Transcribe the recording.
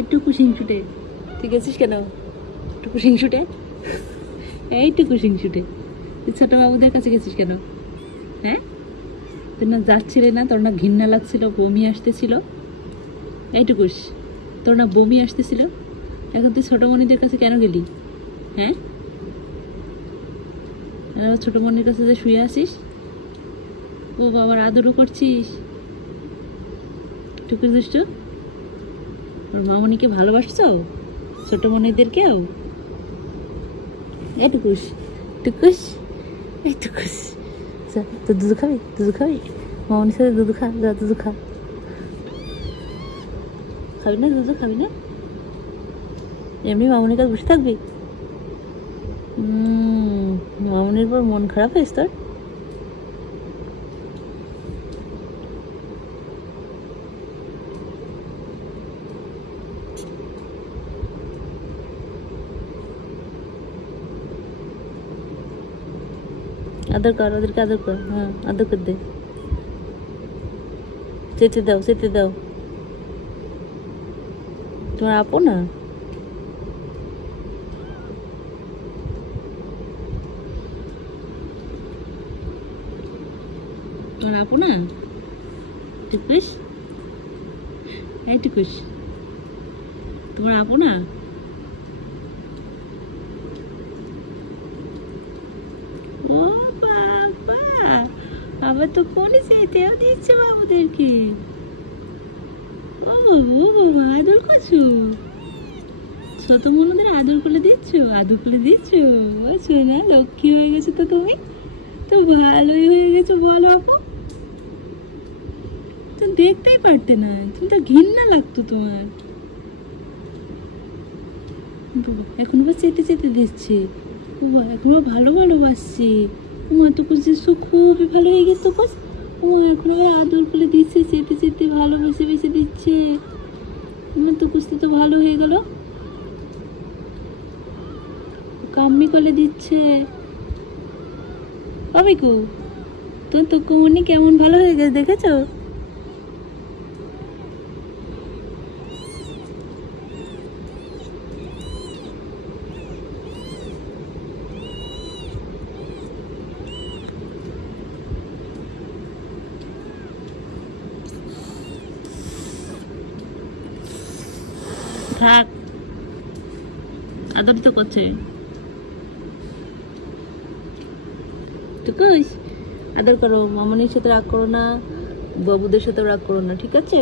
একটু সিংসুটে তুই গেছিস কেন? টুকু সিংসুটে, এইটুকু সিংসুটে তুই ছোট বাবুদের কাছে গেছিস কেন? হ্যাঁ, তোর না যাচ্ছিলে না, তোর না ঘৃণা লাগছিল, বমি আসতেছিল? এইটুকুস তোর না বমি আসতেছিল? এখন তুই ছোট মনিদের কাছে কেন গেলি? হ্যাঁ, ছোট মনির কাছে যে শুয়ে আসিস, ও বাবার আদরও করছিস। টুকুস দুষ্টু, ওর মামনিকে ভালোবাসছো, ছোট মনিদেরকেও? এইটুকুস টুকুস এইটুকুস, তো দুধ খাবি? দুধ খাবি? মামনির সাথে দুধ খা, যা দুধ খা। খাবি না দুধ? খাবি না? এমনি মামনির কাছে বসে থাকবি? মামনির পর মন খারাপ হয়েছে তোর? আদর কর, ওদেরকে আদর কর। হ্যাঁ, আদর করে দে, যেতে দাও, যেতে দাও। তোমার আপু না? তোমার আপু না? টুকুস, এই টুকুস, তোমার আপু না? ও বাবা, আবার তো ফোনে যেতেও দিচ্ছে বাবুদেরকে। ও বাবা, আদর করছো? ছোট মনুদের আদর করে দিচ্ছ? আদর করে দিচ্ছ? সোনা লক্ষ্মী হয়ে গেছো তো তুমি, তো ভালোই হয়ে গেছো। বলো আপু, তো দেখতেই পারতে না, তুমি তো ঘৃণা লাগতো তোমার। এখন আবার চেতে চেতে দিচ্ছে, এখন আবার ভালো ভালোবাসছে। তোমার তো কুচি খুবই ভালো হয়ে গেছে। তো এখন আবার আদর করে দিচ্ছে, চেতে চেতে ভালোবেসে বেসে দিচ্ছে। আমার তো কুস্তি তো ভালো হয়ে গেল, কাম্মি করে দিচ্ছে। অবিকু, তোর তো কোমনি কেমন ভালো হয়ে গেছে দেখেছো? থাক, আদর তো করছে। টুকুস, আদর করো, মামনির সাথে রাগ করো না, বাবুদের সাথে রাগ করো না, ঠিক আছে?